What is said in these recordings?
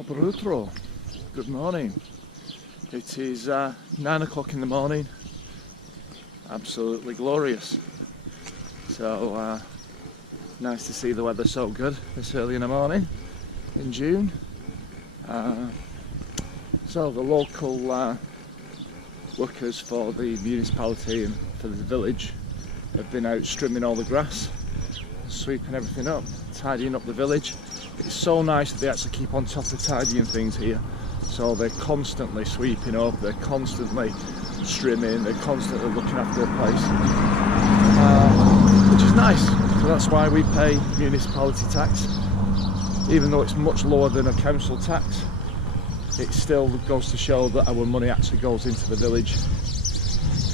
Dobro jutro. Good morning. It is 9 o'clock in the morning. Absolutely glorious. So nice to see the weather so good this early in the morning in June. So the local workers for the municipality and for the village have been out trimming all the grass, sweeping everything up, tidying up the village. It's so nice that they actually keep on top of tidying things here. So they're constantly sweeping up, they're constantly trimming, they're constantly looking after the place, which is nice. So that's why we pay municipality tax. Even though it's much lower than a council tax, it still goes to show that our money actually goes into the village.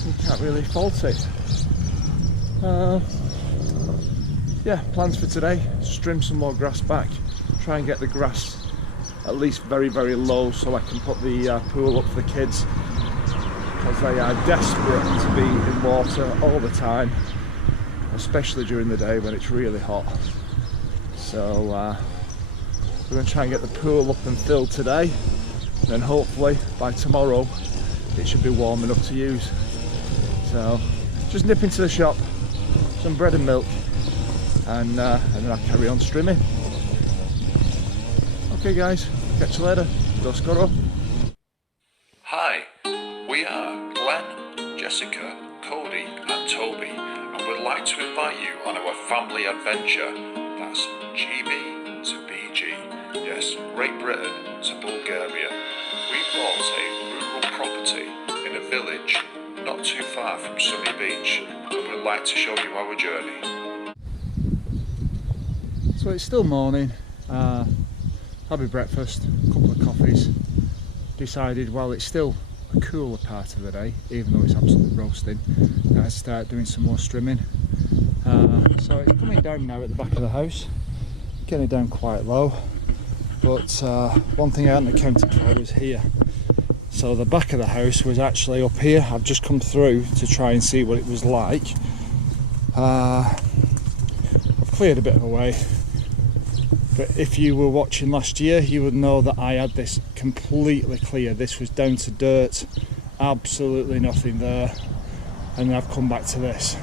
You can't really fault it. Yeah, plans for today: trim some more grass back, try and get the grass at least very, very low so I can put the pool up for the kids, because they are desperate to be in water all the time, especially during the day when it's really hot. So we're going to try and get the pool up and filled today, and then hopefully by tomorrow it should be warm enough to use. So just nip into the shop, some bread and milk, and then I'll carry on streaming. Okay guys, catch you later. Do skoro. Hi, we are Glenn, Jessica, Cody and Toby, and we'd like to invite you on our family adventure. That's GBtoBG. Yes, Great Britain to Bulgaria. We bought a rural property in a village not too far from Sunny Beach, and we'd like to show you our journey. So it's still morning. Had my breakfast, a couple of coffees. Decided, while it's still a cooler part of the day, even though it's absolutely roasting, that I'd start doing some more strimming. So it's coming down now at the back of the house, getting it down quite low. But one thing I hadn't accounted for was here. So the back of the house was actually up here. I've just come through to try and see what it was like. I've cleared a bit of a way. But if you were watching last year, you would know that I had this completely clear. This was down to dirt, absolutely nothing there. And then I've come back to this.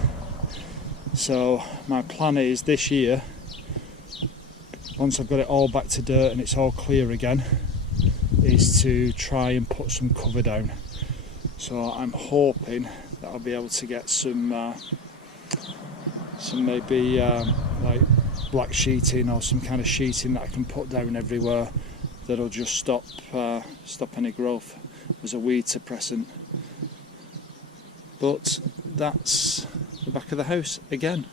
So my plan is this year, once I've got it all back to dirt and it's all clear again, is to try and put some cover down. So I'm hoping that I'll be able to get some maybe like black sheeting or some kind of sheeting that I can put down everywhere that'll just stop any growth as a weed suppressant. But that's the back of the house again,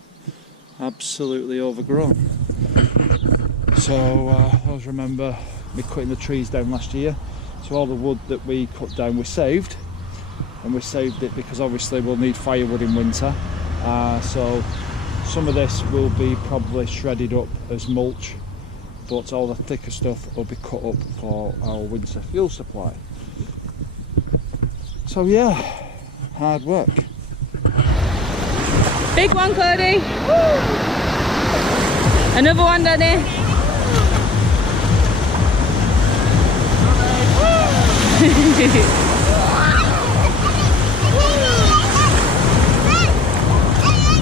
absolutely overgrown. So I always remember me cutting the trees down last year, so all the wood that we cut down we saved, and we saved it because obviously we'll need firewood in winter. So some of this will be probably shredded up as mulch, but all the thicker stuff will be cut up for our winter fuel supply. So yeah, hard work. Big one, Cody. Woo! Another one, Daddy.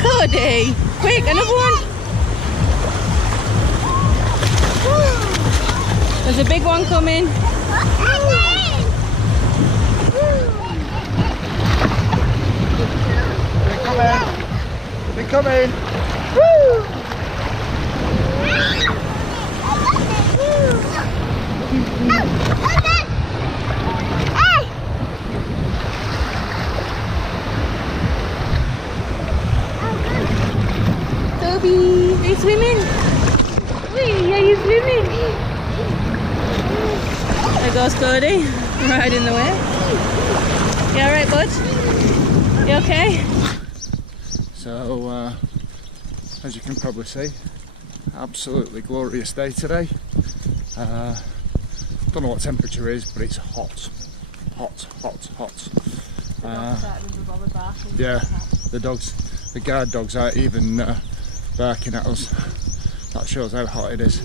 Cody, quick, another one. There's a big one coming. They're coming. Woo! Toby, are you swimming? Wee, are you swimming? There goes Cody, right in the way. You alright, bud? You okay? So, as you can probably see, absolutely glorious day today. Don't know what temperature is, but it's hot. Yeah, the guard dogs aren't even barking at us. That shows how hot it is.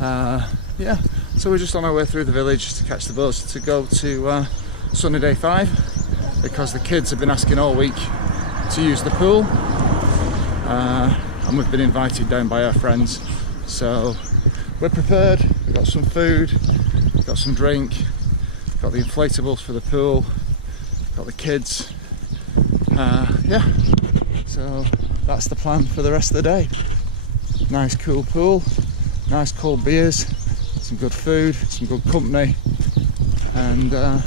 Yeah, So we're just on our way through the village to catch the bus to go to sunny day 5, because the kids have been asking all week to use the pool, and we've been invited down by our friends, so we're prepared. We've got some food, we've got some drink, we've got the inflatables for the pool, we've got the kids, yeah, so that's the plan for the rest of the day. Nice cool pool, nice cold beers, some good food, some good company, and a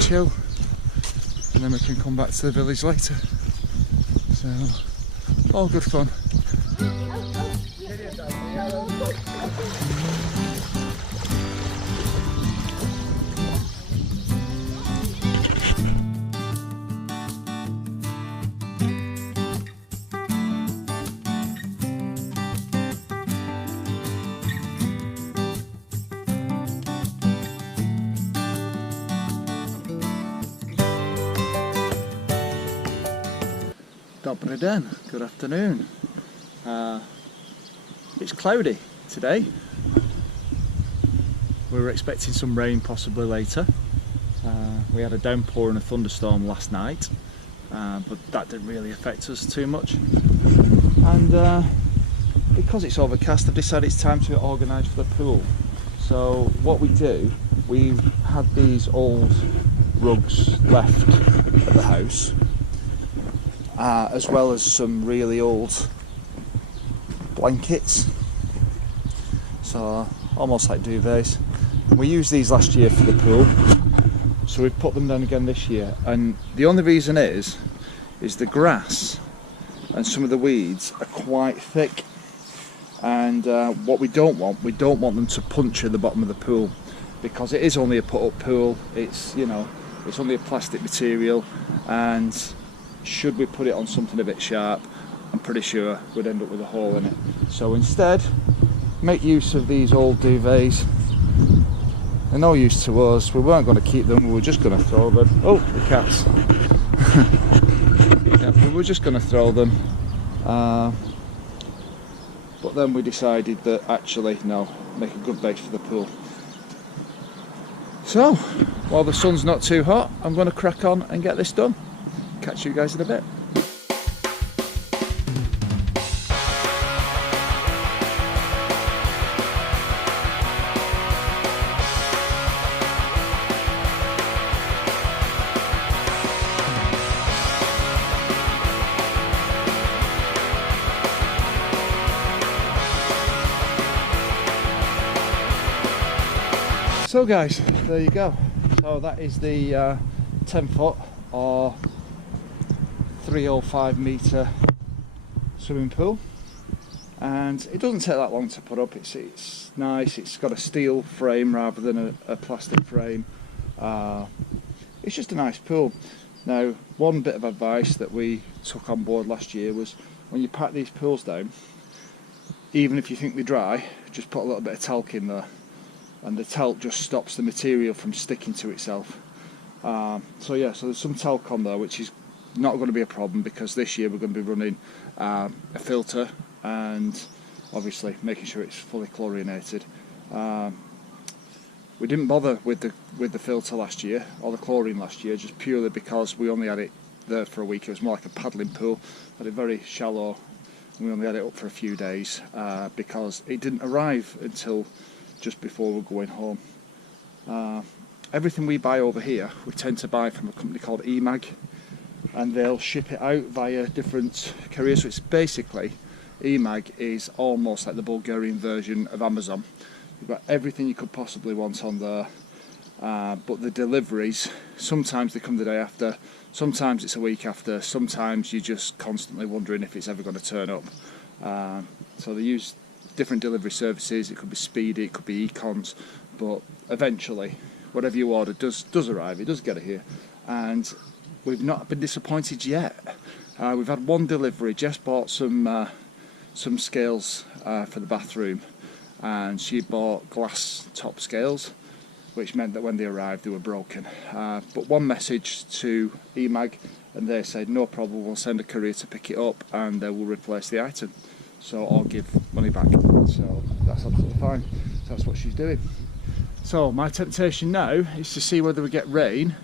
chill, and then we can come back to the village later. So all good fun. Dobry den, good afternoon. It's cloudy today. We were expecting some rain possibly later. We had a downpour and a thunderstorm last night, but that didn't really affect us too much. And because it's overcast, I've decided it's time to organise for the pool. So what we do, we've had these old rugs left at the house, as well as some really old blankets, so almost like duvets. We used these last year for the pool, so we've put them down again this year, and the only reason is the grass and some of the weeds are quite thick, and what we don't want them to puncture the bottom of the pool, because it is only a put-up pool. It's, you know, it's only a plastic material, and should we put it on something a bit sharp, I'm pretty sure we'd end up with a hole in it. So instead, make use of these old duvets. They're no use to us. We weren't going to keep them, we were just going to throw them. Oh, the cats. Yeah, we were just going to throw them. But then we decided that actually, no, make a good base for the pool. So, while the sun's not too hot, I'm going to crack on and get this done. Catch you guys in a bit. So guys, there you go. So that is the 10 foot or 305 metre swimming pool, and it doesn't take that long to put up. It's nice. It's got a steel frame rather than a plastic frame. It's just a nice pool. Now, one bit of advice that we took on board last year was, when you pack these pools down, even if you think they're dry, just put a little bit of talc in there, and the talc just stops the material from sticking to itself. So yeah, so there's some talc on there, which is not going to be a problem, because this year we're going to be running a filter, and obviously making sure it's fully chlorinated. We didn't bother with the filter last year, or the chlorine last year, just purely because we only had it there for a week. It was more like a paddling pool, had it very shallow, and we only had it up for a few days, because it didn't arrive until just before we're going home. Everything we buy over here, we tend to buy from a company called EMAG, and they'll ship it out via different couriers. So it's basically, EMAG is almost like the Bulgarian version of Amazon. You've got everything you could possibly want on there, but the deliveries, sometimes they come the day after, sometimes it's a week after, sometimes you're just constantly wondering if it's ever going to turn up. So they use different delivery services. It could be Speedy, it could be Econs, but eventually whatever you order does arrive. It does get it here, and we've not been disappointed yet. We've had one delivery. Jess bought some scales for the bathroom, and she bought glass top scales, which meant that when they arrived they were broken. But one message to EMAG, and they said no problem, we'll send a courier to pick it up and they will replace the item, so I'll give money back. So that's absolutely fine. So that's what she's doing. So my temptation now is to see whether we get rain,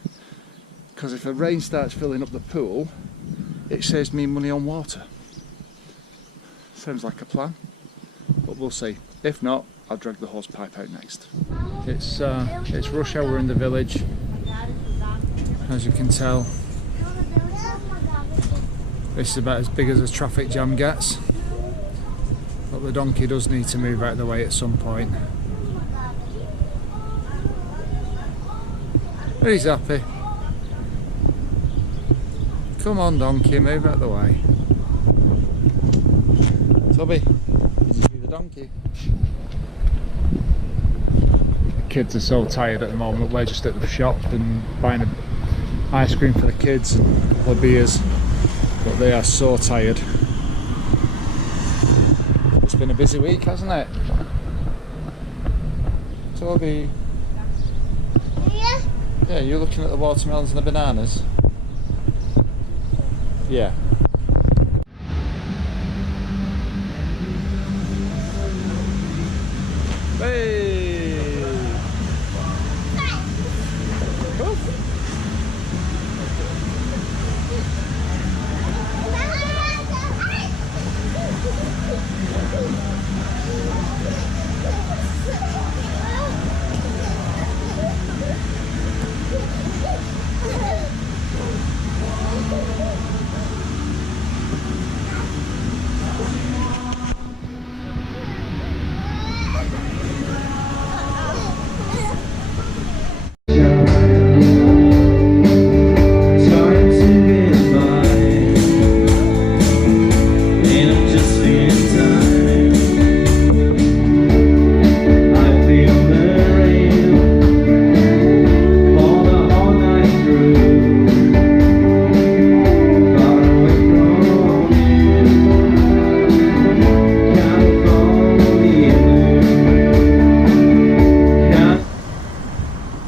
because if the rain starts filling up the pool, it saves me money on water. Sounds like a plan, but we'll see. If not, I'll drag the hose pipe out next. It's rush hour in the village, as you can tell. This is about as big as a traffic jam gets, but the donkey does need to move out of the way at some point. But he's happy. Come on, donkey, move out of the way. Toby, did you see the donkey? The kids are so tired at the moment. We're just at the shop and buying ice cream for the kids and a couple of beers, but they are so tired. It's been a busy week, hasn't it? Toby. Yeah, you're looking at the watermelons and the bananas? Yeah. Hey! Cool.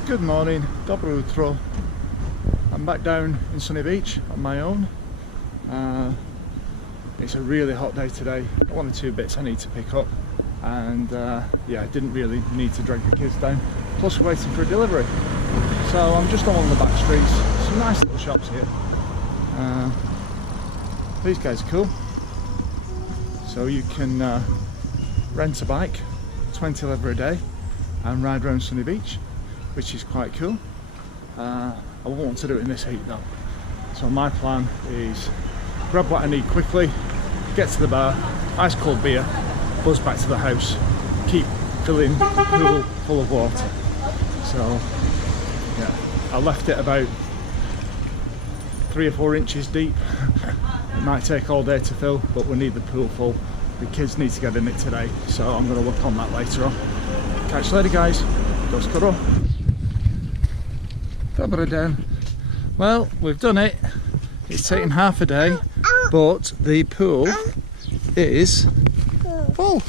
Good morning, dobro jutro. I'm back down in Sunny Beach on my own. It's a really hot day today. One or two bits I need to pick up, and yeah, I didn't really need to drag the kids down. Plus we're waiting for a delivery. So I'm just on one of the back streets. Some nice little shops here. These guys are cool. So you can rent a bike, 20 lever a day, and ride around Sunny Beach, which is quite cool. I won't want to do it in this heat though. So my plan is grab what I need quickly, get to the bar, ice cold beer, buzz back to the house, keep filling the pool full of water. So yeah, I left it about 3 or 4 inches deep. It might take all day to fill, but we need the pool full. The kids need to get in it today, so I'm going to work on that later on. Catch you later, guys. Go skoro. Down. Well, we've done it. It's taken half a day, but the pool is full.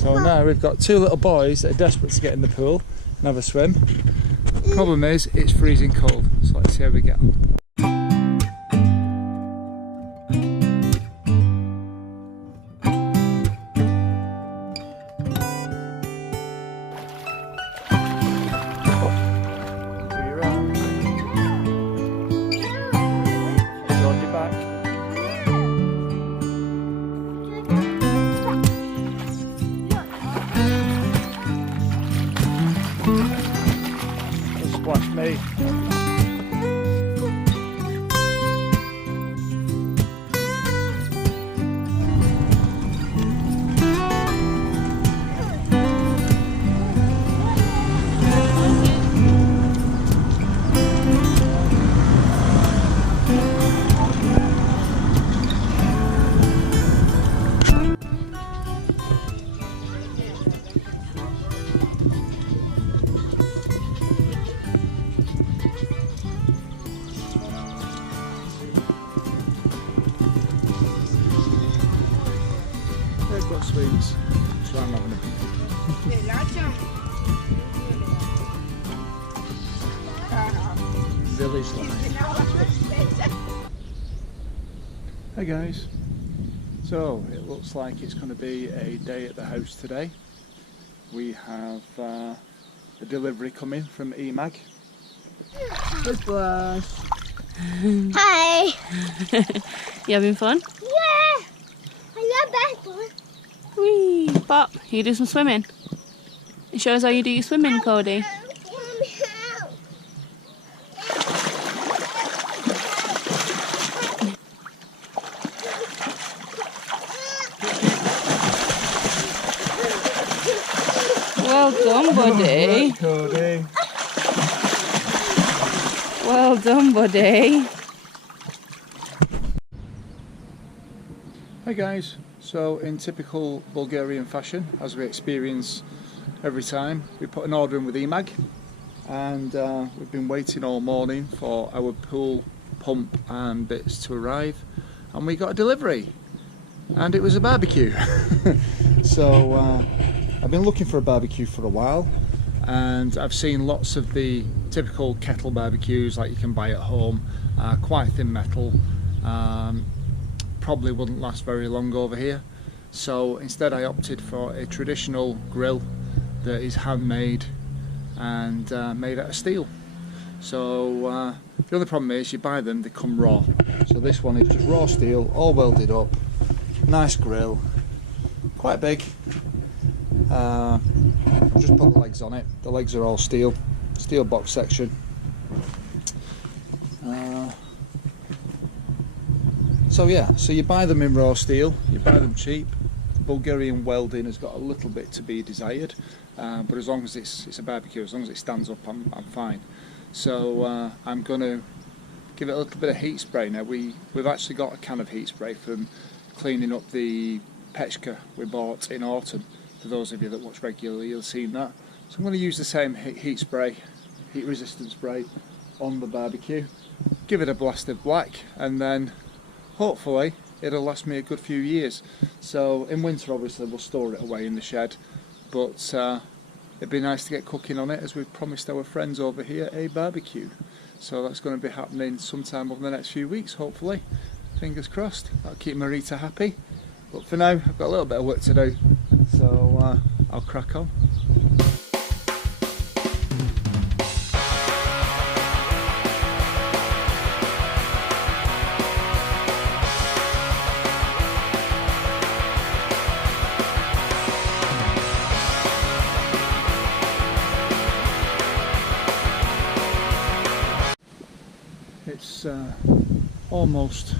So now we've got 2 little boys that are desperate to get in the pool and have a swim. Problem is, it's freezing cold, so let's see how we get on. Splash me. They've got sweets, so I'm having a village life. Hey guys, so it looks like it's going to be a day at the house today. We have a delivery coming from EMAG. Good boy. Hi. You having fun? Yeah. I love that one. Whee! Pop, you do some swimming. It shows how you do your swimming, Cody. Well done, buddy. Cody. Well done, buddy. Hey guys, so in typical Bulgarian fashion, as we experience every time, we put an order in with EMAG, and we've been waiting all morning for our pool pump and bits to arrive, and we got a delivery, and it was a barbecue. So I've been looking for a barbecue for a while, and I've seen lots of the typical kettle barbecues like you can buy at home, quite thin metal, probably wouldn't last very long over here. So instead I opted for a traditional grill that is handmade and made out of steel. So the only problem is you buy them, they come raw. So this one is just raw steel, all welded up, nice grill, quite big. I've just put the legs on it. The legs are all steel box section. So yeah, so you buy them in raw steel, you buy them cheap. The Bulgarian welding has got a little bit to be desired, but as long as it's a barbecue, as long as it stands up, I'm fine. So I'm going to give it a little bit of heat spray now. We've actually got a can of heat spray from cleaning up the pechka we bought in autumn. For those of you that watch regularly, you'll have seen that. So I'm going to use the same heat spray, heat resistant spray on the barbecue, give it a blast of black, and then hopefully it'll last me a good few years. So in winter obviously we'll store it away in the shed, but it'd be nice to get cooking on it, as we've promised our friends over here a barbecue. So that's going to be happening sometime over the next few weeks, hopefully. Fingers crossed. That'll keep Marita happy. But for now I've got a little bit of work to do, so I'll crack on. It's almost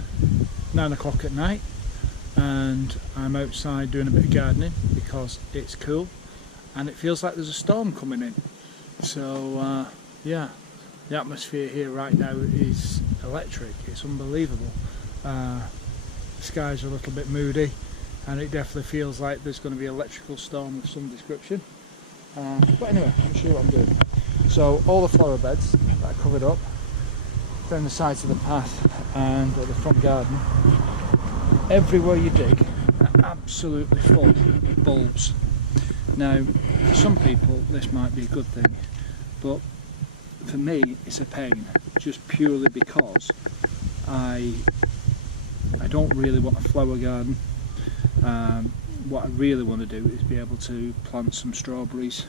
9 o'clock at night, and I'm outside doing a bit of gardening because it's cool and it feels like there's a storm coming in. So yeah, the atmosphere here right now is electric. It's unbelievable. The skies are a little bit moody, and it definitely feels like there's going to be an electrical storm of some description. But anyway, I'll show you what I'm doing. So all the flower beds that are covered up down the sides of the path and at the front garden, everywhere you dig are absolutely full of bulbs. Now for some people this might be a good thing, but for me it's a pain, just purely because I don't really want a flower garden. What I really want to do is be able to plant some strawberries,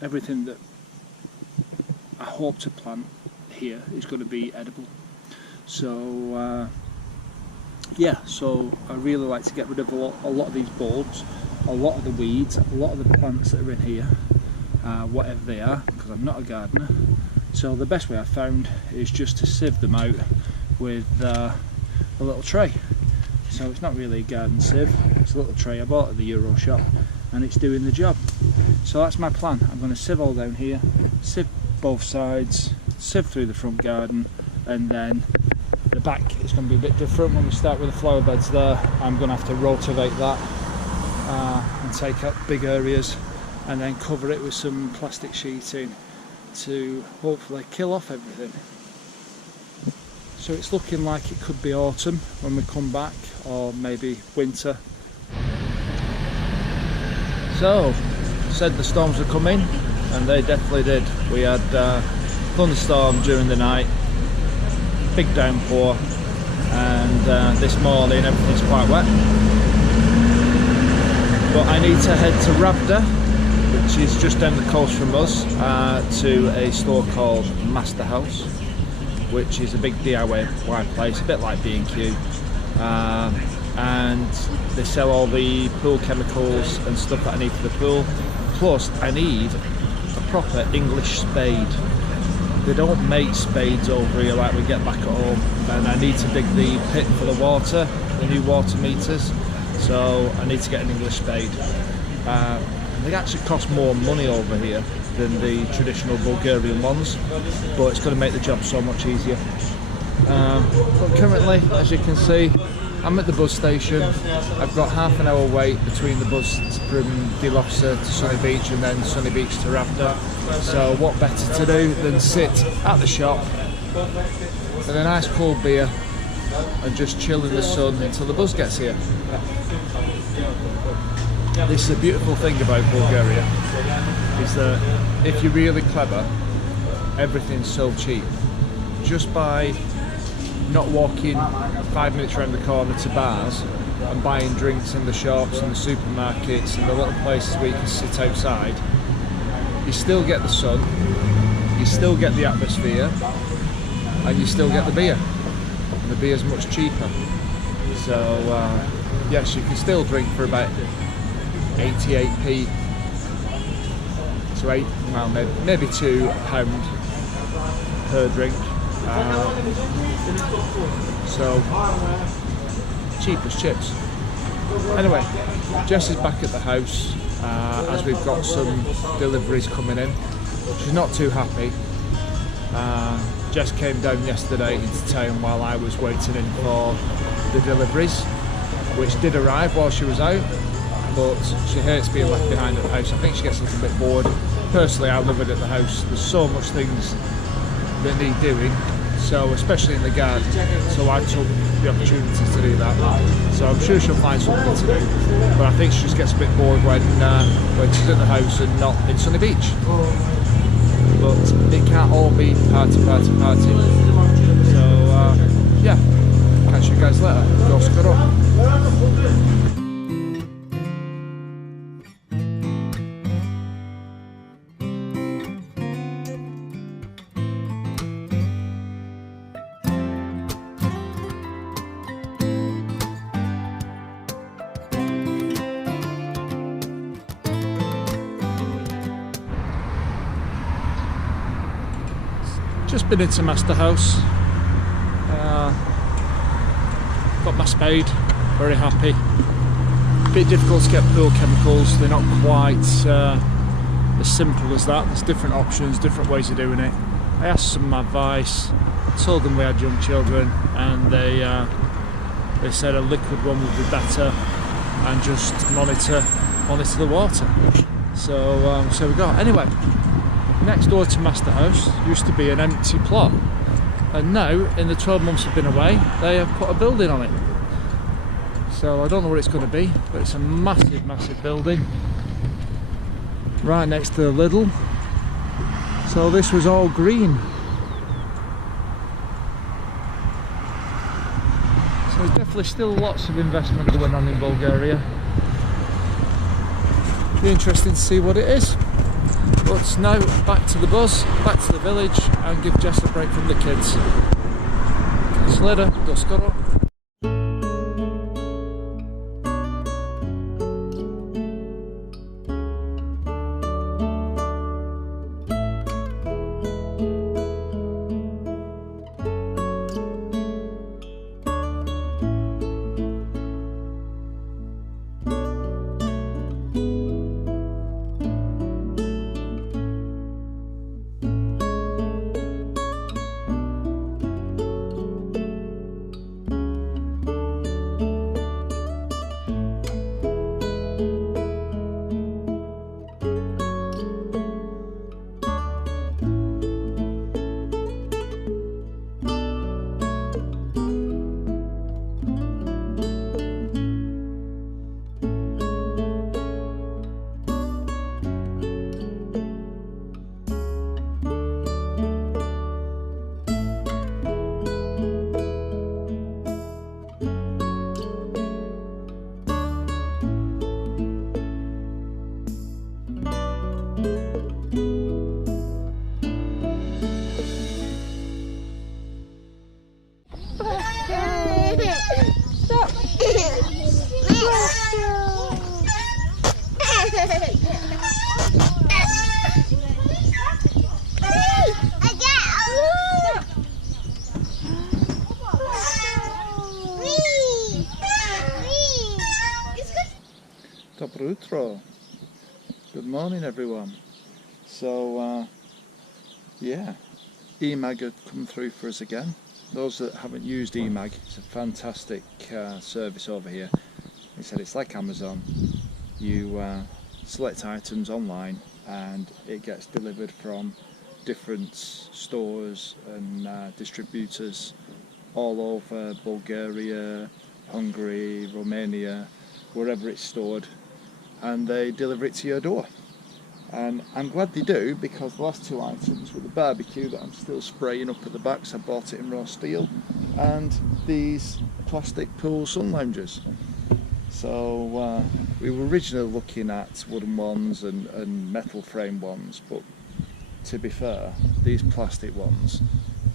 everything that I hope to plant here is going to be edible. So yeah, so I really like to get rid of a lot of these bulbs, a lot of the weeds, a lot of the plants that are in here, whatever they are, because I'm not a gardener. So the best way I've found is just to sieve them out with a little tray. So it's not really a garden sieve, it's a little tray I bought at the Euro shop, and it's doing the job. So that's my plan. I'm going to sieve all down here, sieve both sides, sieve through the front garden, and then the back is going to be a bit different. When we start with the flower beds there, I'm going to have to rotivate that and take up big areas and then cover it with some plastic sheeting to hopefully kill off everything. So it's looking like it could be autumn when we come back, or maybe winter. So, said the storms were coming, and they definitely did. We had thunderstorm during the night, big downpour, and this morning everything's quite wet. But I need to head to Ravda, which is just down the coast from us, to a store called Master House, which is a big DIY place, a bit like B&Q, and they sell all the pool chemicals and stuff that I need for the pool. Plus I need a proper English spade. They don't make spades over here like we get back at home, and I need to dig the pit for the water, the new water meters, so I need to get an English spade. They actually cost more money over here than the traditional Bulgarian ones, but it's going to make the job so much easier. But currently, as you can see, I'm at the bus station. I've got half an hour wait between the bus from Dilopsa to Sunny Beach and then Sunny Beach to Ravda. So what better to do than sit at the shop with a nice cold beer and just chill in the sun until the bus gets here. This is a beautiful thing about Bulgaria, is that if you're really clever, everything's so cheap. Just by not walking 5 minutes around the corner to bars and buying drinks in the shops and the supermarkets and the little places where you can sit outside, you still get the sun, you still get the atmosphere, and you still get the beer. And the beer's much cheaper. So yes, you can still drink for about 88p to maybe £2 per drink. So cheap as chips. Anyway, Jess is back at the house as we've got some deliveries coming in. She's not too happy. Jess came down yesterday into town while I was waiting in for the deliveries, which did arrive while she was out, but she hates being left behind at the house. I think she gets a little bit bored. Personally, I love it at the house. There's so much things that need doing, so especially in the garden, so I took the opportunity to do that. So I'm sure she'll find something to do, but I think she just gets a bit bored when she's at the house and not in Sunny Beach. But it can't all be party. So yeah, catch you guys later. Go skoro. Just been into Master House, got my spade, very happy. Bit difficult to get pool chemicals, they're not quite as simple as that. There's different options, different ways of doing it. I asked some advice, told them we had young children, and they said a liquid one would be better and just monitor the water. So we go. Anyway, next door to Master House used to be an empty plot, and now in the 12 months I've been away they have put a building on it. So I don't know what it's going to be, but it's a massive building right next to the Lidl. So this was all green. So there's definitely still lots of investment going on in Bulgaria. Be interesting to see what it is. But now back to the bus, back to the village, and give Jess a break from the kids. See you later, do skoro. Dobro jutro. Good morning, everyone. So, yeah, eMag had come through for us again. Those that haven't used eMag, it's a fantastic service over here. They said it's like Amazon. You select items online and it gets delivered from different stores and distributors all over Bulgaria, Hungary, Romania, wherever it's stored, and they deliver it to your door. And I'm glad they do, because the last two items were the barbecue that I'm still spraying up at the back, so I bought it in raw steel, and these plastic pool sun loungers. So we were originally looking at wooden ones and metal frame ones, but to be fair, these plastic ones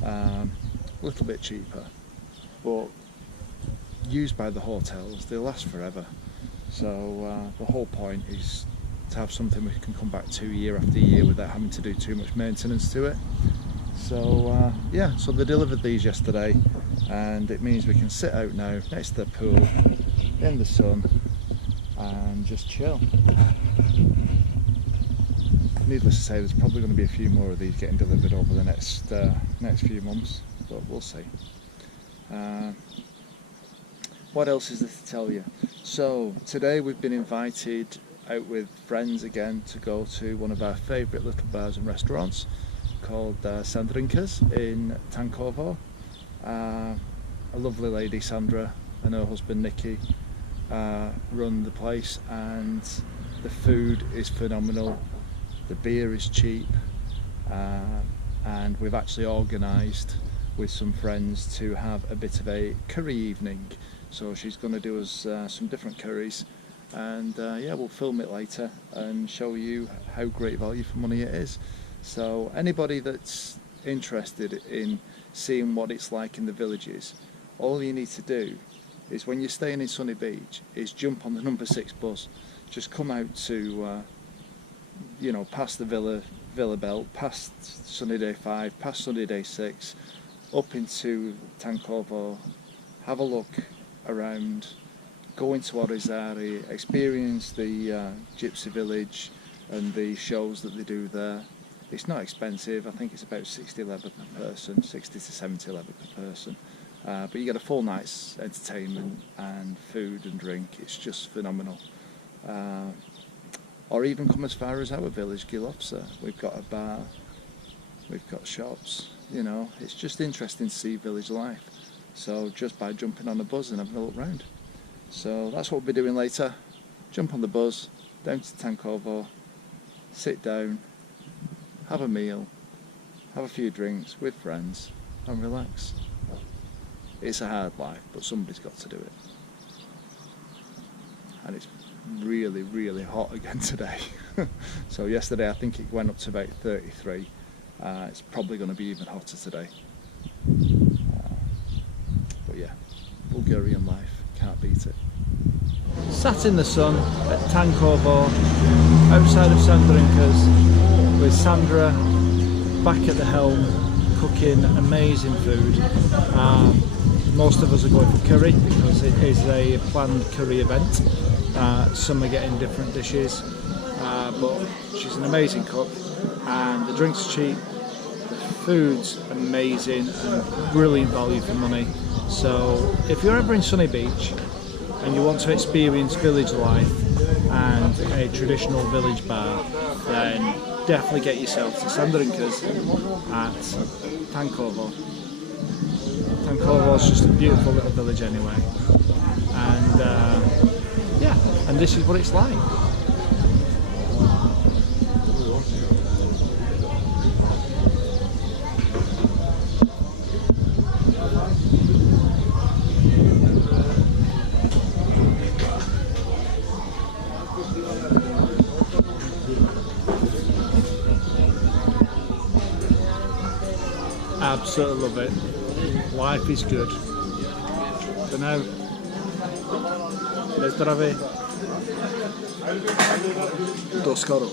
a little bit cheaper, but used by the hotels, they last forever. So the whole point is to have something we can come back to year after year without having to do too much maintenance to it. So yeah, so they delivered these yesterday, and it means we can sit out now next to the pool in the sun and just chill. Needless to say, there's probably going to be a few more of these getting delivered over the next few months, but we'll see. What else is there to tell you? So today we've been invited out with friends again to go to one of our favourite little bars and restaurants called Sandrinka's in Tankovo. A lovely lady, Sandra, and her husband Nikki run the place, and the food is phenomenal, the beer is cheap, and we've actually organised with some friends to have a bit of a curry evening. So she's going to do us some different curries, and yeah, we'll film it later and show you how great value for money it is. So anybody that's interested in seeing what it's like in the villages, all you need to do is, when you're staying in Sunny Beach, is jump on the number 6 bus. Just come out to you know, past the Villa Belt, past Sunny Day 5, past Sunny Day 6, up into Tankovo, have a look around, go into Orizari, experience the gypsy village and the shows that they do there. It's not expensive. I think it's about 60 leva per person, 60 to 70 leva per person, but you get a full night's entertainment and food and drink. It's just phenomenal. Or even come as far as our village, Gilovsa. We've got a bar, we've got shops, you know, it's just interesting to see village life. So just by jumping on the bus and having a look round. So that's what we'll be doing later. Jump on the bus, down to Tankovo, sit down, have a meal, have a few drinks with friends and relax. It's a hard life, but somebody's got to do it. And it's really, really hot again today. So yesterday I think it went up to about 33. It's probably going to be even hotter today. But yeah, Bulgarian life, can't beat it. Sat in the sun at Tankovo, outside of Sandrinka's, with Sandra back at the helm, cooking amazing food. Most of us are going for curry because it is a planned curry event. Some are getting different dishes, but she's an amazing cook, and the drinks are cheap, the food's amazing and brilliant value for money. So if you're ever in Sunny Beach and you want to experience village life and a traditional village bar, then definitely get yourself to Sandrinka's at Tankovo. Tankovo is just a beautiful little village anyway, and yeah, and this is what it's like. Absolutely love it. Life is good. For now, let's zdraví. Do skoro.